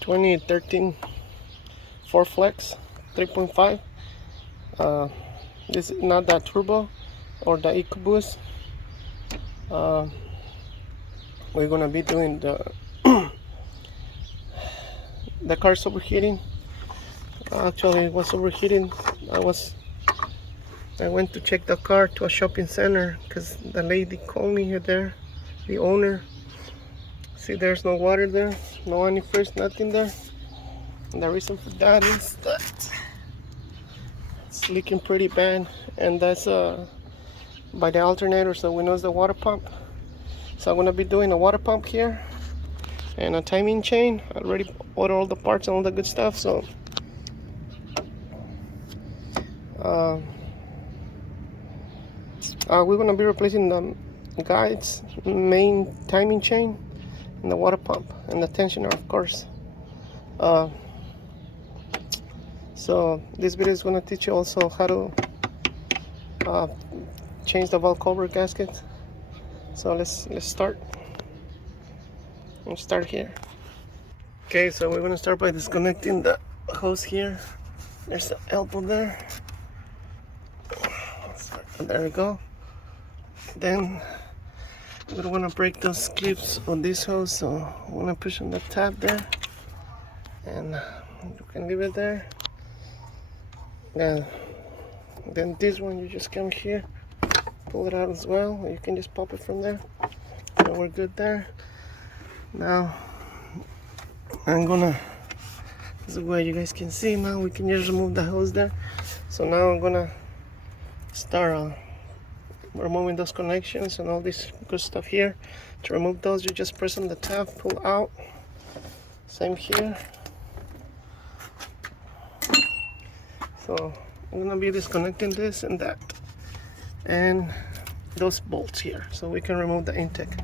2013 Ford Flex 3.5. This is not that turbo or the EcoBoost. We're gonna be doing the the car's overheating. Actually, it was overheating. I went to check the car to a shopping center because the lady called me here there, the owner. See, there's no water there, no antifreeze, nothing there. And the reason for that is that it's leaking pretty bad, and that's by the alternator, so we know it's the water pump. So I'm gonna be doing a water pump here and a timing chain. I already ordered all the parts and all the good stuff, so we're gonna be replacing the guide's main timing chain and the water pump and the tensioner, of course. So this video is gonna teach you also how to change the valve cover gasket. So let's start. Let's start here. Okay, so we're gonna start by disconnecting the hose here. There's the elbow there. There we go. Then we don't want to break those clips on this hose, so I'm gonna push on the tab there, and you can leave it there. And then this one, you just come here, pull it out as well, or you can just pop it from there. So we're good there. Now I'm gonna, this is where you guys can see. Now we can just remove the hose there. So now I'm gonna start removing those connections and all this good stuff here. To remove those, you just press on the tab, pull out. Same here. So I'm gonna be disconnecting this and that and those bolts here, so we can remove the intake.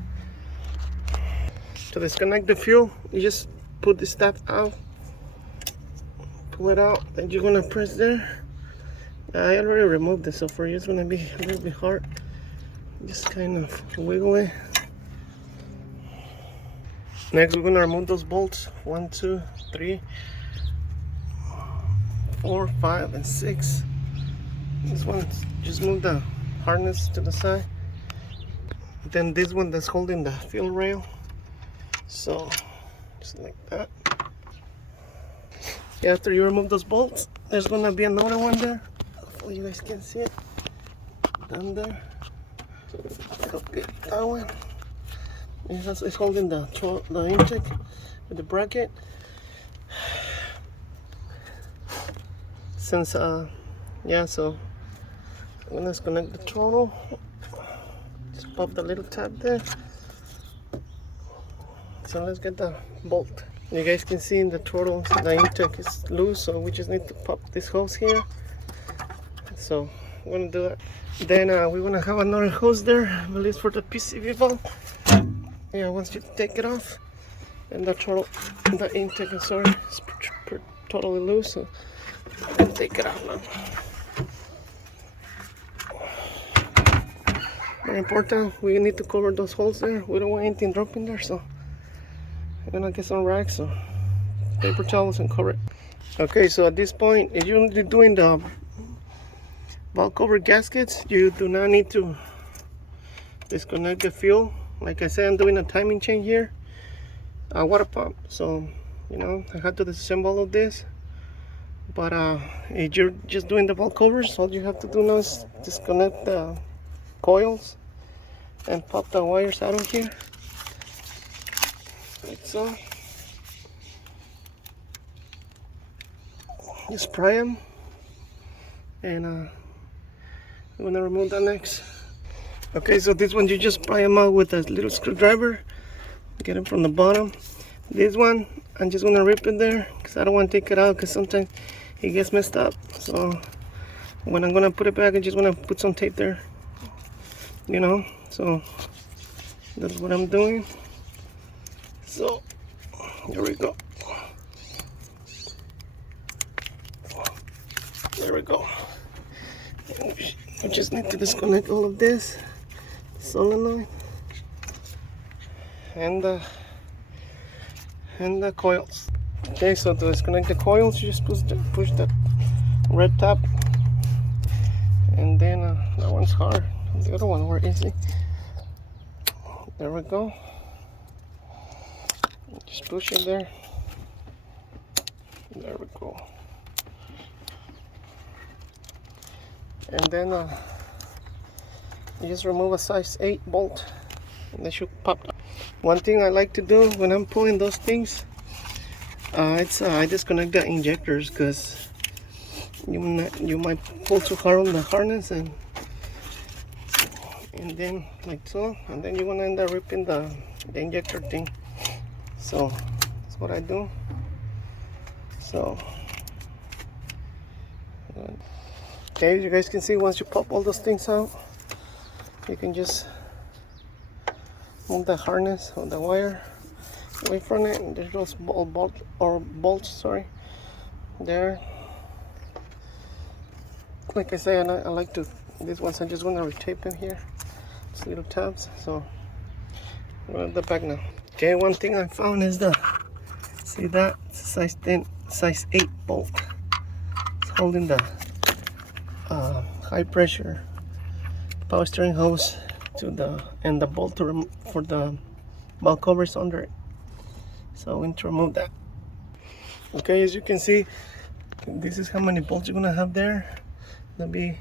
To disconnect the fuel, you just put this tab out, pull it out, then you're gonna press there. I already removed this, so for you it's gonna be a little bit hard. Just kind of wiggle it. Next, we're gonna remove those bolts. 1, 2, 3, 4, 5, and 6. This one, just move the harness to the side. Then this one that's holding the fuel rail. So, just like that. After you remove those bolts, there's gonna be another one there. Hopefully you guys can see it. Down there. Okay, that one. It's holding the intake with the bracket. Since yeah, so I'm gonna disconnect the throttle. Just pop the little tab there. So let's get the bolt. You guys can see in the throttle the intake is loose, so we just need to pop this hose here. So we're gonna do that. Then we're gonna have another hose there, I believe for the PCV valve. Yeah, once you take it off, and the throttle, the intake is totally loose, so you can take it out now. Very important, we need to cover those holes there. We don't want anything dropping there, so I'm gonna get some rags, so paper towels, and cover it. Okay, so at this point, if you're doing the valve cover gaskets, you do not need to disconnect the fuel. Like I said, I'm doing a timing chain here, a water pump, so you know I had to disassemble all of this. But if you're just doing the valve covers, all you have to do now is disconnect the coils and pop the wires out of here, like so. Just pry them, and I'm gonna remove that next. Okay, so this one you just pry them out with a little screwdriver, get them from the bottom. This one I'm just gonna rip it there because I don't want to take it out because sometimes it gets messed up. So when I'm gonna put it back, I just wanna put some tape there, you know. So that's what I'm doing. So here we go. There we go. We just need to disconnect all of this solenoid and the coils. Okay, so to disconnect the coils, you just push that red tab, and then that one's hard. The other one were easy. There we go. Just push it there. There we go. And then you just remove a size 8 bolt, and they should pop. One thing I like to do when I'm pulling those things, I disconnect the injectors, because you might pull too hard on the harness, and then like so, and then you're gonna end up ripping the injector thing. So that's what I do. So okay, as you guys can see, once you pop all those things out, you can just move the harness or the wire away from it, and there's those bolts, sorry, there. Like I say, I like to, these ones I just want to retape in here, these little tabs. So I'm gonna the back now. Okay, one thing I found is see that size 10, size 8 bolt. It's holding the high pressure power steering hose to the bolt for the valve covers under it. So we need to remove that. Okay, as you can see, this is how many bolts you're gonna have there. Make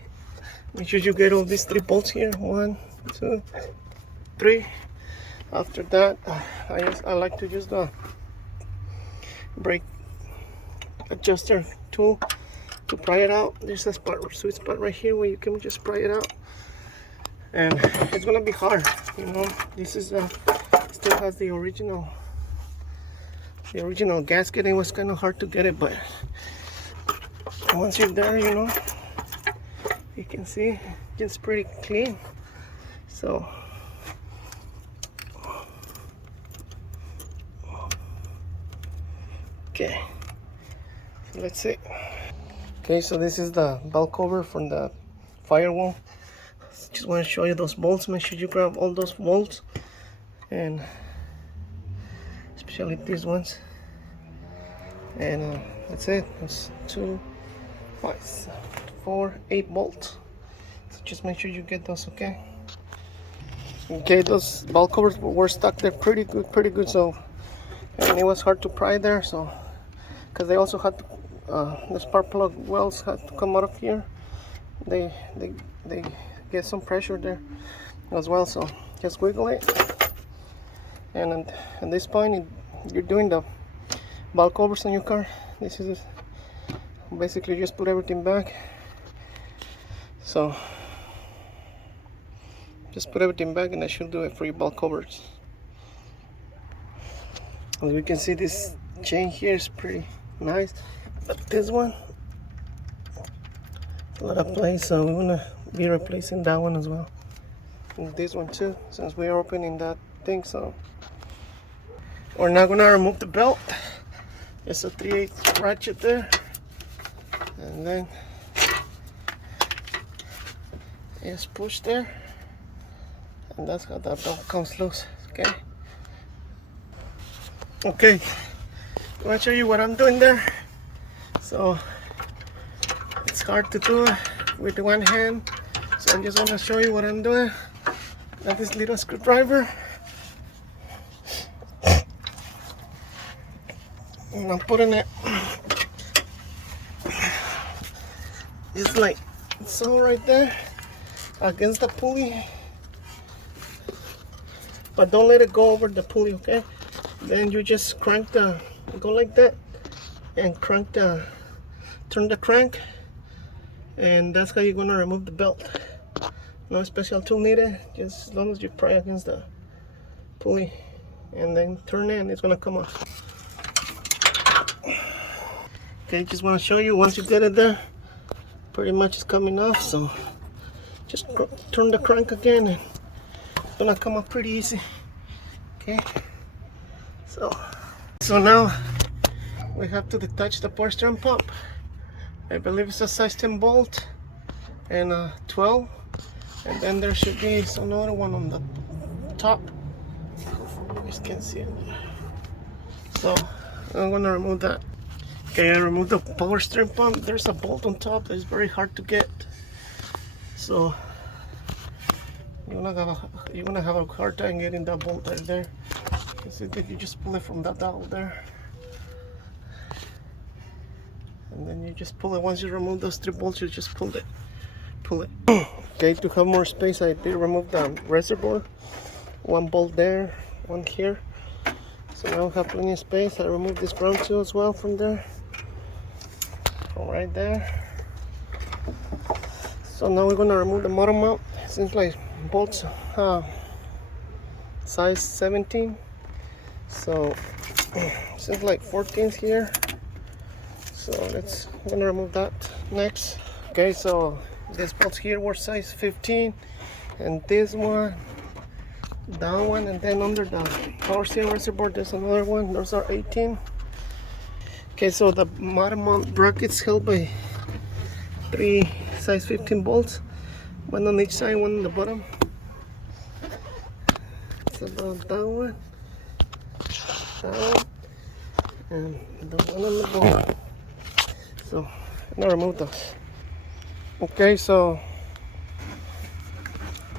sure you get all these 3 bolts here. 1, 2, 3. After that, I like to use the brake adjuster tool to pry it out. There's a sweet spot right here where you can just pry it out, and it's gonna be hard, you know. This is still has the original gasket. It was kind of hard to get it, but once you're there, you know, you can see it's pretty clean. So okay, so let's see. Okay, so this is the valve cover from the firewall. Just want to show you those bolts. Make sure you grab all those bolts, and especially these ones. And that's it. That's 2, 5, 4, 8 bolts. So just make sure you get those. Okay. Okay, those valve covers were stuck there pretty good. So, and it was hard to pry there. So, because they also had to, the spark plug wells had to come out of here. They get some pressure there as well. So just wiggle it, and at this point, you're doing the valve covers on your car. This is basically just put everything back. So just put everything back, and that should do it for your valve covers. As we can see, this chain here is pretty nice, but this one, a lot of place, so we're gonna be replacing that one as well, and this one too, since we are opening that thing. So we're now gonna remove the belt. It's a 3/8 ratchet there, and then it's pushed there, and that's how that belt comes loose. Okay, I want to show you what I'm doing there. So it's hard to do with one hand, so I'm just going to show you what I'm doing. Got this little screwdriver, and I'm putting it, it's like so right there against the pulley, but don't let it go over the pulley. Okay, then you just go like that, and turn the crank, and that's how you're gonna remove the belt. No special tool needed, just as long as you pry against the pulley and then turn it, and it's gonna come off. Okay, just want to show you, once you get it there, pretty much it's coming off. So just turn the crank again, and it's gonna come off pretty easy. Okay, so now we have to detach the power steering pump. I believe it's a size 10 bolt and 12, and then there should be another one on the top. You guys can see it. So I'm gonna remove that. Okay, I removed the power steering pump. There's a bolt on top that is very hard to get. So you're gonna have a hard time getting that bolt right there. See that you just pull it from that dowel there. And then you just pull it. Once you remove those 3 bolts, you just pull it. Okay, to have more space, I did remove the reservoir. 1 bolt there, 1 here. So now I have plenty of space. I removed this ground too as well from there. Right there. So now we're gonna remove the motor mount. Seems like bolts size 17. So seems like 14's here. So I'm gonna remove that next. Okay, so these bolts here were size 15, and this one, that one, and then under the power steering reservoir there's another one. Those are 18. Okay, so the motor mount brackets held by 3 size 15 bolts, 1 on each side, 1 on the bottom. So that one, and the one on the bottom. So I'm gonna remove those. Okay, so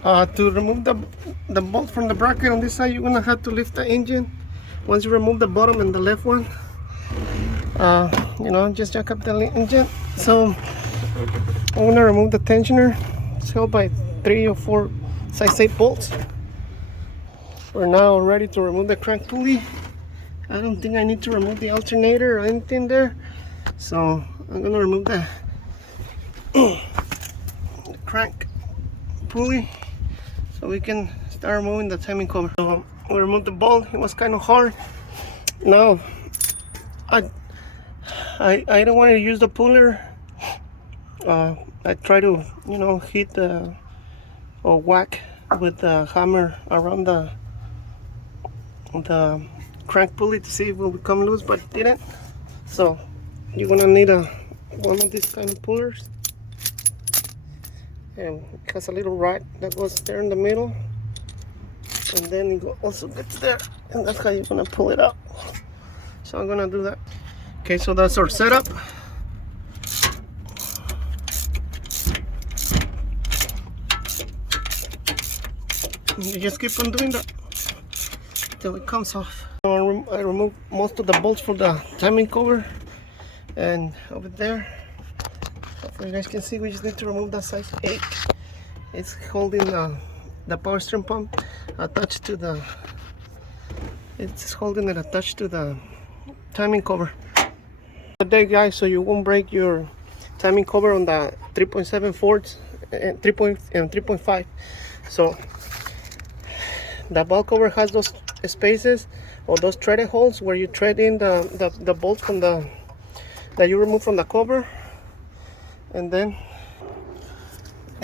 to remove the bolt from the bracket on this side, you're gonna have to lift the engine. Once you remove the bottom and the left one, just jack up the engine. So I'm gonna remove the tensioner. It's held by 3 or 4 size 8 bolts. We're now ready to remove the crank pulley. I don't think I need to remove the alternator or anything there. So I'm gonna remove the crank pulley so we can start removing the timing cover. So we removed the bolt. It was kind of hard. Now I don't want to use the puller. I try to hit or whack with the hammer around the crank pulley to see if it will come loose, but it didn't. So you're gonna need one of these kind of pullers, and it has a little rod that goes there in the middle, and then it also gets there, and that's how you're gonna pull it out. So I'm gonna do that. Okay, so that's our setup. You just keep on doing that till it comes off. I removed most of the bolts for the timing cover, and over there, hopefully you guys can see, we just need to remove that size 8. It's holding the power steering pump attached to the. It's holding it attached to the timing cover. Today, guys, so you won't break your timing cover on the 3.7 Fords and 3.5. So the ball cover has those spaces or those threaded holes where you thread in the bolts from that you remove from the cover, and then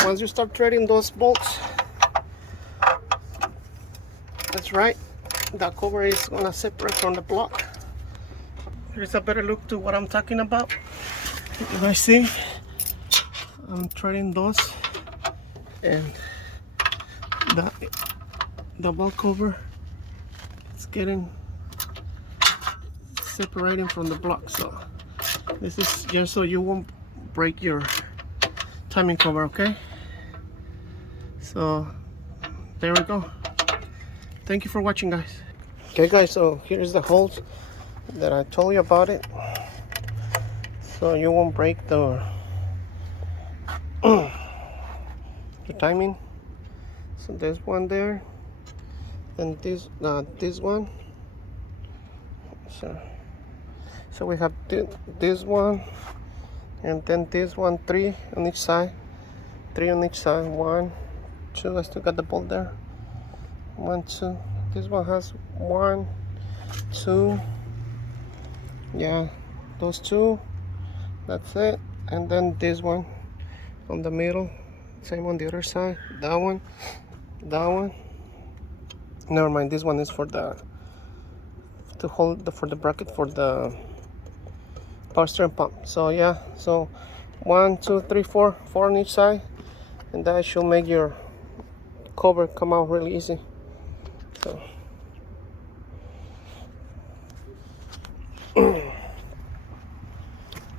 once you start threading those bolts, that's right, the cover is gonna separate from the block. Here's a better look to what I'm talking about. You guys see, I'm threading those, and the ball cover is getting separating from the block. So this is just so you won't break your timing cover, okay? So there we go. Thank you for watching, guys. Okay, guys, so here's the holes that I told you about it, so you won't break the timing. So there's one there, and this one. So we have this one, and then this one, 3 on each side. 3 on each side. 1, 2. I still got the bolt there. 1, 2. This one has 1, 2. Yeah, those 2. That's it. And then this one on the middle. Same on the other side. That one. That one. Never mind. This one is for the for the bracket for the power steering pump. So yeah. So 1, 2, 3, 4 on each side, and that should make your cover come out really easy. So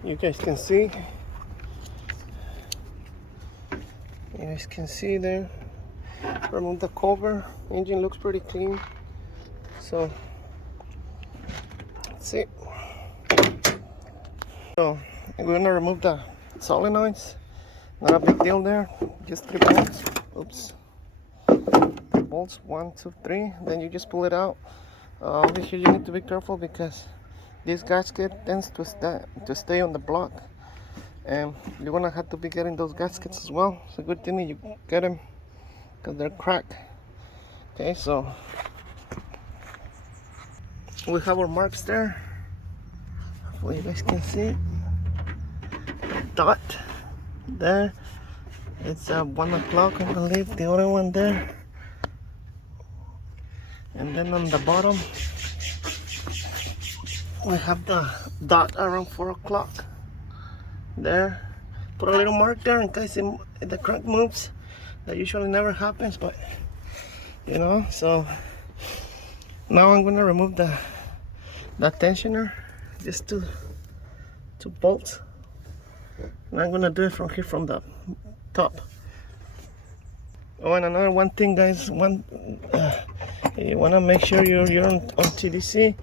You guys can see. You guys can see there. Remove the cover. Engine looks pretty clean. So that's it. So we're gonna remove the solenoids. Not a big deal there. Just 3 bolts. Oops. Bolts 1, 2, 3. Then you just pull it out. Over here you need to be careful because this gasket tends to stay on the block, and you're gonna have to be getting those gaskets as well. It's a good thing that you get them because they're cracked. Okay, so we have our marks there. Hopefully you guys can see. Dot there. It's 1 o'clock, I believe. The other one there. And then on the bottom, we have the dot around 4 o'clock. There. Put a little mark there in case the crank moves. That usually never happens, but you know. So now I'm gonna remove the tensioner. Just two bolts. And I'm gonna do it from here, from the top. Oh, and another one thing, guys. You wanna make sure you're on TDC.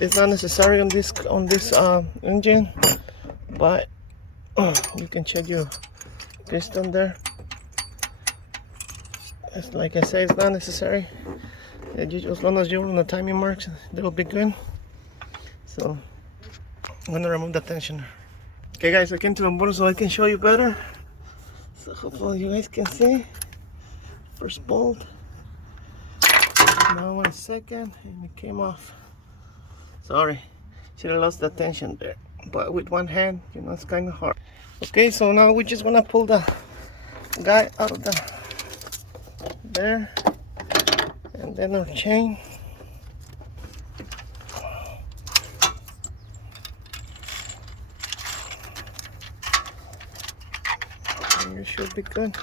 It's not necessary on this engine, but you can check your piston there. It's like I say, it's not necessary. As long as you're on the timing marks, that'll be good. So I'm gonna remove the tensioner. Okay, guys, I came to the bottom so I can show you better. So hopefully you guys can see. First bolt. Now 1 second, and it came off. Sorry, should have lost the tension there. But with one hand, you know, it's kind of hard. Okay, so now we just wanna pull the guy out of there, and then our chain. And you should be good.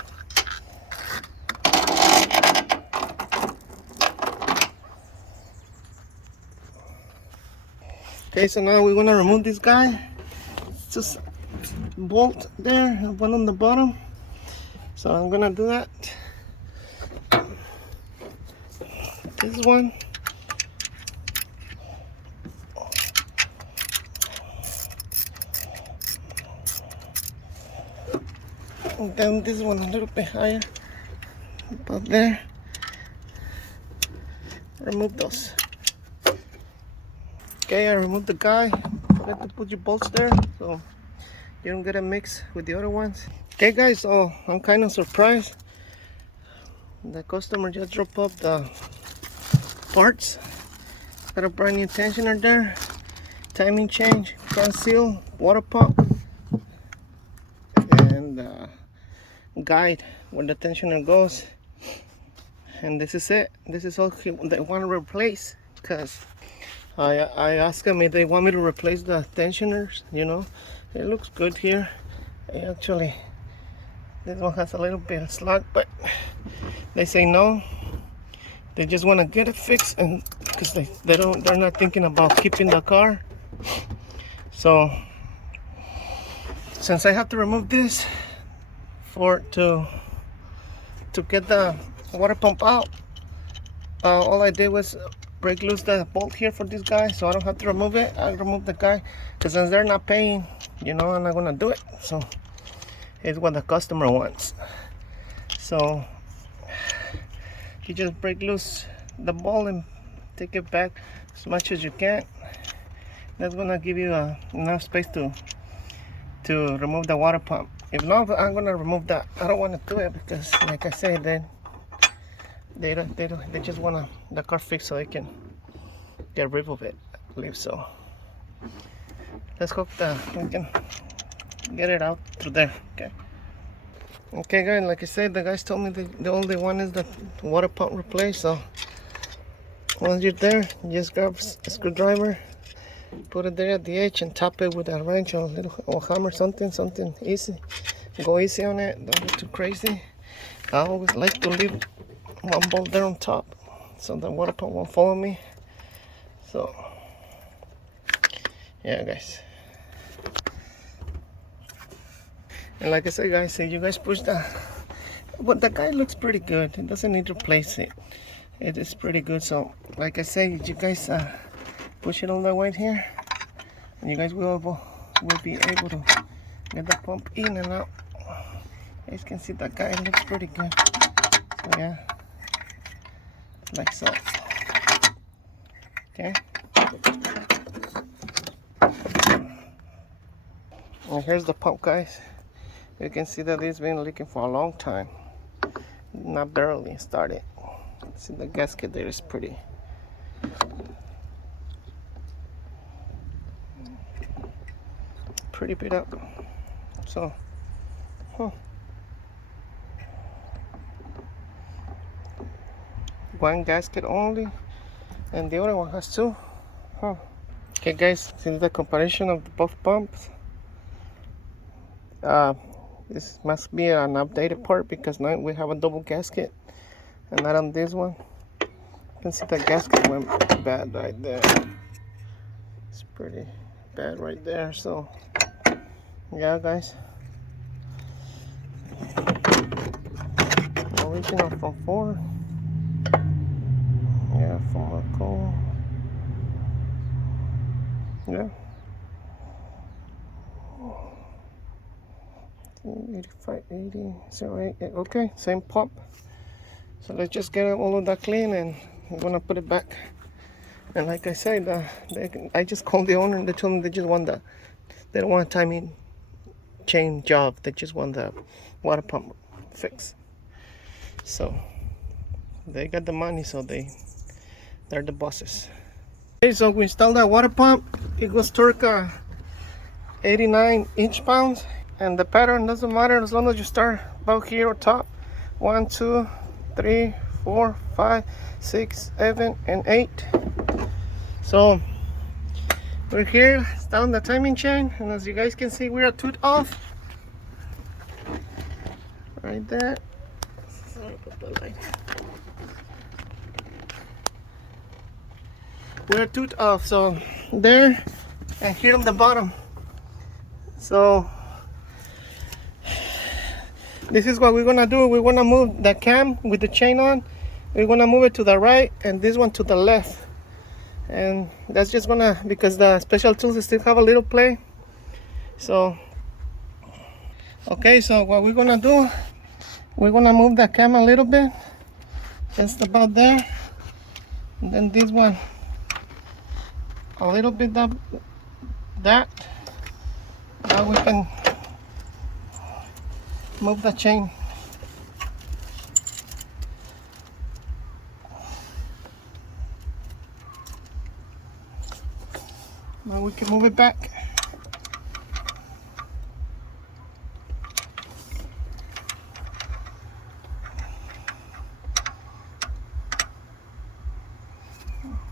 Okay, so now we're gonna remove this guy. It's just bolt there and one on the bottom. So I'm gonna do that. This one. And then this one a little bit higher. About there. Remove those. Okay, I removed the guy. Forget to put your bolts there so you don't get a mix with the other ones. Okay, guys, so I'm kind of surprised. The customer just dropped off the parts. Got a brand new tensioner there, timing change, front seal, water pump, and guide where the tensioner goes. And this is it. This is all they want to replace, because I asked them if they want me to replace the tensioners. You know, it looks good here. Actually, this one has a little bit of slack, but they say no. They just want to get it fixed, and because they're not thinking about keeping the car. So since I have to remove this to get the water pump out, all I did was break loose the bolt here for this guy, so I don't have to remove it. I remove the guy because since they're not paying, you know, I'm not gonna do it. So it's what the customer wants. So you just break loose the bolt and take it back as much as you can. That's gonna give you enough space to remove the water pump. If not, I'm gonna remove that. I don't want to do it because, like I said, then they just want the car fixed so they can get rid of it, I believe so. Let's hope that we can get it out through there. Okay guys, like I said, the guys told me the only one is the water pump replaced. So once you're there, you just grab a screwdriver, put it there at the edge, and tap it with a wrench or a little hammer, something easy. Go easy on it, don't go too crazy. I always like to leave one bolt there on top so the water pump won't follow me. So yeah guys, And like I said, guys, say you guys push the, but the guy looks pretty good. It doesn't need to replace it. It is pretty good. So like I say, you guys push it all the way here, and you guys will be able to get the pump in and out. You guys can see that guy looks pretty good. So yeah, like so. Okay. And here's the pump, guys. You can see that it's been leaking for a long time. Not barely started. See, the gasket there is pretty beat up. So, one gasket only, and the other one has two. Okay, guys, since the comparison of both pumps, this must be an updated part because now we have a double gasket and not on this one. You can see the gasket went bad right there. It's pretty bad right there. So yeah, guys, original from Ford. Yeah, from a cool. Yeah. 85, 80, 08. Okay, same pump. So let's just get all of that clean and we're gonna put it back. And like I said, I just called the owner and they told me they just want they don't want a timing chain job. They just want the water pump fixed. So they got the money, so they're the bosses. Okay, so we installed that water pump. It goes torque 89 inch-pounds. And the pattern doesn't matter as long as you start about here or top. 1, 2, 3, 4, 5, 6, 7, and 8. So we're here, down the timing chain, and as you guys can see, we are tooth off. Right there. Sorry about the light. We're tooth off, so there and here on the bottom. So this is what we're gonna do. We're gonna move the cam with the chain on. We're gonna move it to the right and this one to the left. And that's just gonna, because the special tools still have a little play. So, okay, so what we're gonna do, we're gonna move the cam a little bit, just about there. And then this one, a little bit up that. Now we can move the chain. Now we can move it back.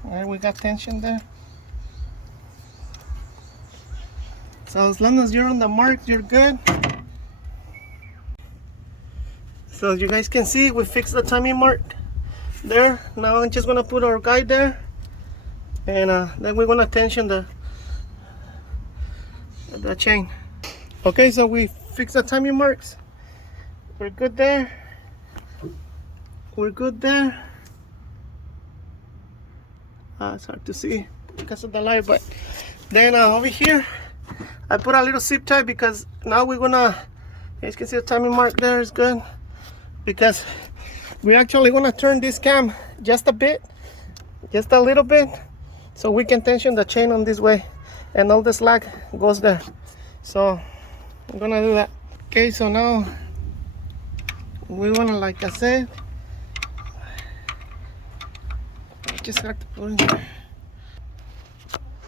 Alright, we got tension there. So as long as you're on the mark, you're good. So as you guys can see, we fixed the timing mark there. Now I'm just gonna put our guide there, and then we're gonna tension the chain. Okay, so we fixed the timing marks. We're good there. We're good there. It's hard to see because of the light, but then over here, I put a little zip tie because now we're gonna, you guys can see the timing mark there is good. Because we're actually gonna turn this cam just a bit, just a little bit, so we can tension the chain on this way and all the slack goes there. So I'm gonna do that. Okay, so now we wanna, like I said, just have to put in there.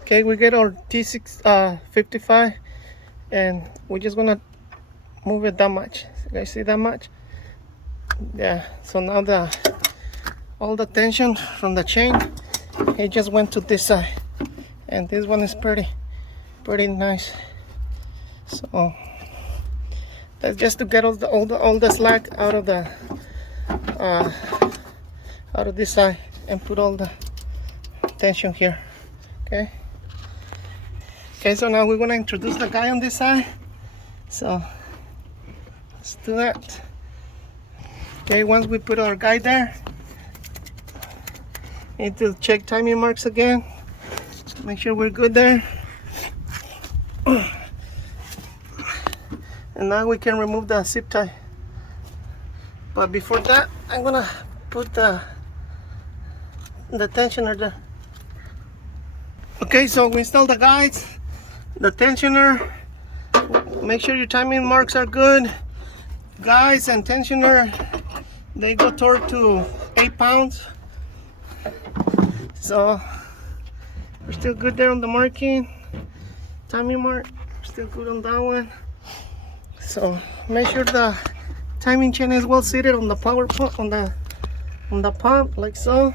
Okay, we get our T655 and we're just gonna move it that much. You guys see that much? Yeah, so now all the tension from the chain, it just went to this side, and this one is pretty nice. So that's just to get all the slack out of this side and put all the tension here. Okay, so now we're gonna introduce the guy on this side. So let's do that. Okay, once we put our guide there, need to check timing marks again. Make sure we're good there. And now we can remove the zip tie. But before that, I'm gonna put the tensioner there. Okay, so we installed the guides, the tensioner. Make sure your timing marks are good. Guides and tensioner, they go toward to 8 pounds. So we're still good there on the marking. Timing mark, still good on that one. So make sure the timing chain is well seated on the power pump, on the pump, like so.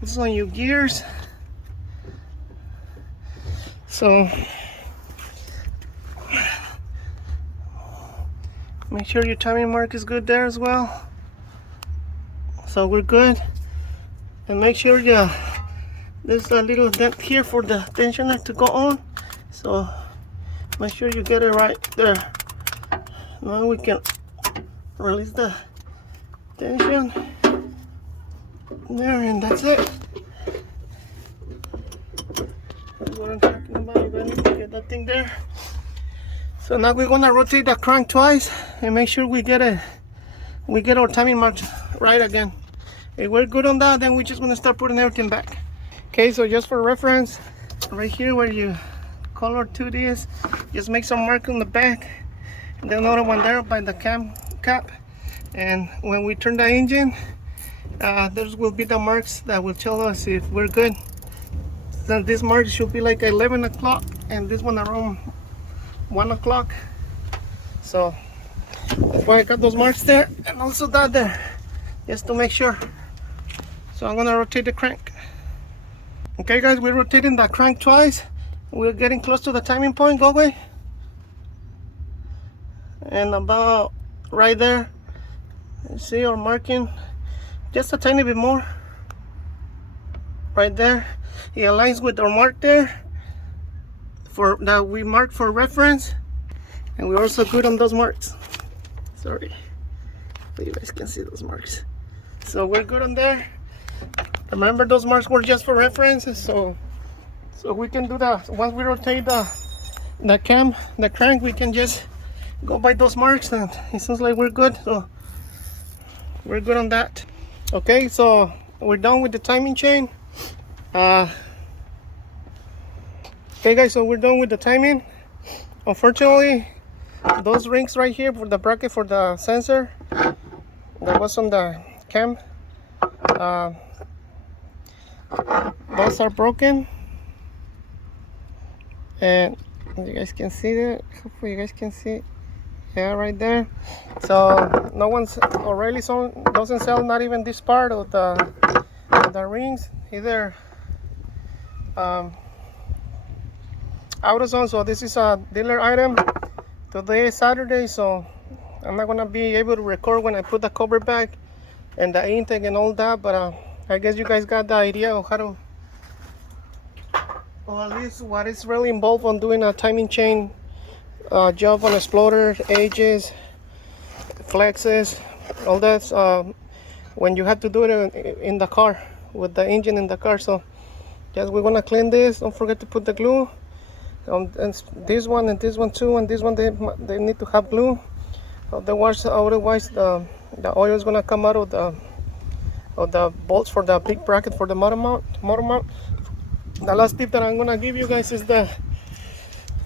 This is on your gears. So make sure your timing mark is good there as well. So we're good. And make sure there's a little dent here for the tensioner to go on. So make sure you get it right there. Now we can release the tension there, and that's it. That's what I'm talking about. You're going to get that thing there. So now we're gonna rotate the crank twice and make sure we get our timing marks right again. If we're good on that, then we're just gonna start putting everything back. Okay, so just for reference, right here where you color to this, just make some mark on the back, and then another one there by the cam cap. And when we turn the engine, there will be the marks that will tell us if we're good. So this mark should be like 11 o'clock, and this one around 1 o'clock. So that's why I got those marks there, and also that there, just to make sure. So I'm gonna rotate the crank. Okay guys, we're rotating the crank twice. We're getting close to the timing point. Go away. And about right there, you see our marking, just a tiny bit more. Right there, it aligns with our mark there for that we marked for reference, and we're also good on those marks. Sorry, but you guys can see those marks. So we're good on there. Remember, those marks were just for reference. So we can do that. Once we rotate the crank, we can just go by those marks, and it seems like we're good. So we're good on that. Okay, so we're done with the timing chain. Okay guys, so we're done with the timing. Unfortunately, those rings right here for the bracket for the sensor that was on the cam, those are broken, and you guys can see that. Hopefully you guys can see. Yeah, right there. So no one's already doesn't sell not even this part of the rings either. AutoZone. So this is a dealer item. Today is Saturday, so I'm not gonna be able to record when I put the cover back and the intake and all that, but I guess you guys got the idea of how to, or at least what is really involved on doing a timing chain job on exploders, edges, flexes, all that, when you have to do it in the car with the engine in the car. So yes, we're gonna clean this. Don't forget to put the glue on this one and this one too, and this one they need to have glue. Otherwise the oil is gonna come out of the bolts for the big bracket for the motor mount. The last tip that I'm gonna give you guys is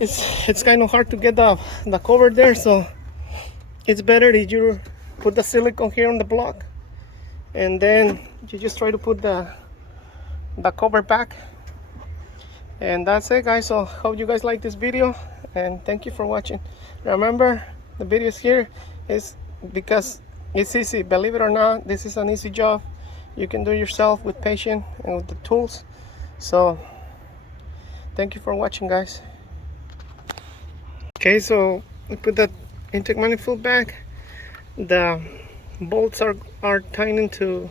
it's kind of hard to get the cover there, so it's better if you put the silicone here on the block, and then you just try to put the cover back. And that's it guys. So hope you guys like this video, and thank you for watching. Remember, the videos here is because it's easy. Believe it or not, this is an easy job. You can do it yourself with patience and with the tools. So thank you for watching guys. Okay, so we put that intake manifold back. The bolts are tied into,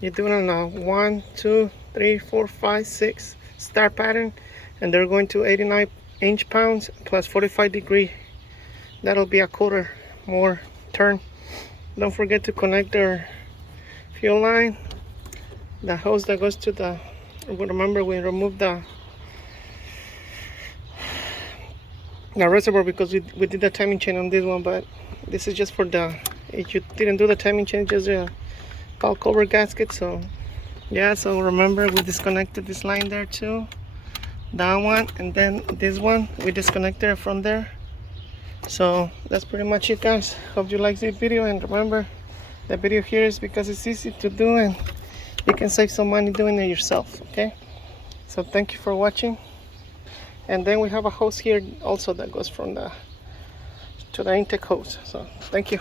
you're doing a 1 2 3 4 5 6 star pattern, and they're going to 89 inch pounds plus 45 degree. That'll be a quarter more turn. Don't forget to connect our fuel line, the hose that goes to the, remember we removed the reservoir because we did the timing chain on this one, but this is just for the, if you didn't do the timing chain, just a valve cover gasket. So yeah, so remember we disconnected this line there too, that one, and then this one we disconnected it from there. So that's pretty much it, guys. Hope you like this video, and remember the video here is because it's easy to do and you can save some money doing it yourself. Okay, so thank you for watching. And then we have a hose here also that goes from the to the intake hose. So thank you.